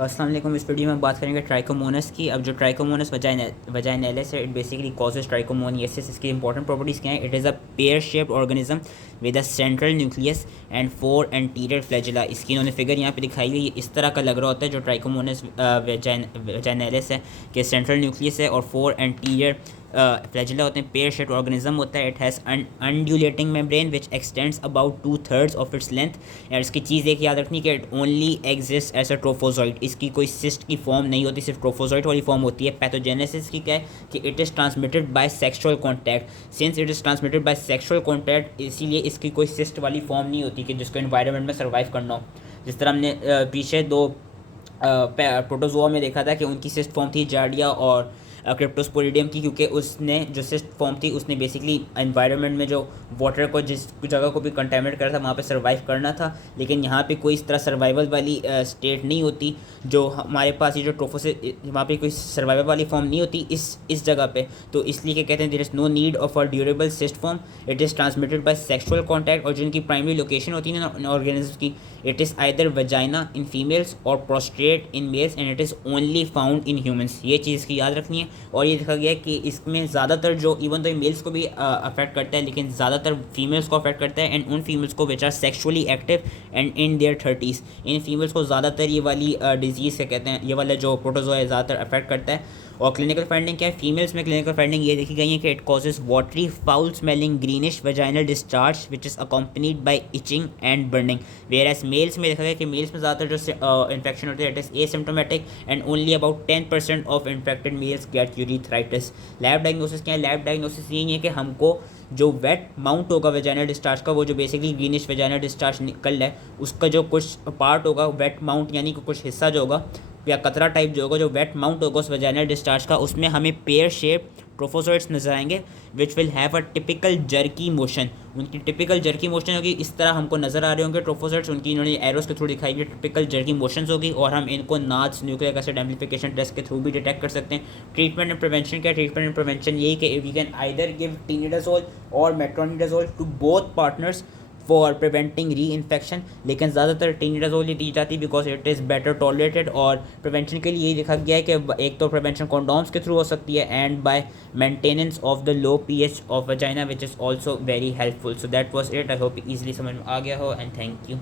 अस्सलाम वालेकुम। इस वीडियो में बात करेंगे ट्राइकोमोनस की। अब जो ट्राइकोमोनस वजाइनैलिस है, इट बेसिकली कॉजेज ट्राइकोमोनियसिस। इसकी इंपॉर्टेंट प्रॉपर्टीज़ क्या हैं? It is a pear shaped organism with a central nucleus and 4 anterior flagella. इसकी इन्होंने फिगर यहाँ पे दिखाई हुई है, इस तरह का लग रहा होता है जो ट्राइकोमोनस वजाइनैलिस है कि सेंट्रल न्यूक्लियस है और 4 एंटीरियर फ्लैजिला होते हैं। पेयर शेप्ड ऑर्गेनिज्म होता है। It has undulating membrane which extends about 2/3 of its length. और इसकी चीज़ एक याद रखनी कि it only exist as a trophozoite. इसकी कोई सिस्ट की फॉर्म नहीं होती, सिर्फ ट्रोफोजॉइट वाली फॉर्म होती है। पैथोजेनेसिस की क्या है कि it is transmitted by sexual contact. Since it is transmitted by sexual contact, इसीलिए इसकी कोई सिस्ट वाली फॉर्म नहीं होती कि जिसको एनवायरनमेंट में सर्वाइव करना हो। जिस तरह हमने पीछे दो प्रोटोजोआ में देखा था कि उनकी सिस्ट फॉर्म थी जार्डिया और क्रिप्टोस्पोरिडियम की, क्योंकि उसने जो सिस्ट फॉर्म थी उसने बेसिकली एनवायरनमेंट में जो वाटर को जिस जगह को भी कंटेमिनेट करा था वहाँ पे सर्वाइव करना था। लेकिन यहाँ पे कोई इस तरह सर्वाइवल वाली स्टेट नहीं होती जो हमारे पास ये जो ट्रोफोसिस, वहाँ पे कोई सर्वाइवल वाली फॉर्म नहीं होती इस जगह पे। तो इसलिए क्या कहते हैं, there is no need of a durable cyst form. It is transmitted by sexual contact. और जिनकी प्राइमरी लोकेशन होती है ना ऑर्गेनिज्म की, it is either vagina in females और prostate in males and it is only found in humans. ये चीज़ की याद रखनी है। और ये देखा गया है कि इसमें ज़्यादातर जो इवन तो मेल्स को भी अफेक्ट करता है, लेकिन ज़्यादातर फीमेल्स को अफेक्ट करता है। एंड उन फीमेल्स को which are sexually active and in their 30s, इन फीमेल्स को ज़्यादातर ये वाली डिजीज़ क्या कहते हैं, ये वाला जो प्रोटोजोआ है ज़्यादातर अफेक्ट करता है। और क्लिनिकल फाइंडिंग क्या है? फीमेल्स में क्लिनिकल फाइंडिंग ये देखी गई है कि it causes watery foul smelling greenish vaginal discharge which is accompanied by itching and burning. Whereas males में देखा गया कि मेल्स में ज़्यादातर जो इन्फेक्शन होती है it is asymptomatic and only about 10% of infected males get urethritis. Lab diagnosis क्या है? लैब डायग्नोसिस यही है कि हमको जो वेट माउंट होगा वेजाइनल डिस्चार्ज का, वो जो बेसिकली ग्रीनिश वेजाइनल डिस्चार्ज निकल रहा है उसका जो कुछ पार्ट होगा वेट माउंट, यानी कि कुछ हिस्सा जो होगा या कतरा टाइप जो होगा, जो वेट माउंट होगा उस वेजाइनल डिस्चार्ज का, उसमें हमें पेयर शेप ट्रोफोसोइड्स नजर आएंगे which will have a typical jerky motion. उनकी टिपिकल जर्की मोशन होगी, इस तरह हमको नजर आ रहे होंगे ट्रोफोसोइड्स। उनकी इन्होंने एरोस के थ्रू दिखाई गई टिपिकल जर्की मोशंस होगी और हम इनको NAAT nucleic acid amplification test के थ्रू भी डिटेक्ट कर सकते हैं। ट्रीटमेंट एंड प्रिवेंशन क्या? ट्रीटमेंट एंड प्रिवेंशन यही कि we can either give tinidazole और metronidazole to both partners for preventing reinfection. लेकिन ज़्यादातर टीनिडाजोल ही दी जाती है because it is better tolerated. और प्रिवेंशन के लिए यही देखा गया है कि एक तो प्रिवेंशन कॉन्डोम्स के थ्रू हो सकती है and by maintenance of the low pH of vagina which is also very helpful. So that was it. I hope easily समझ में आ गया हो एंड थैंक यू।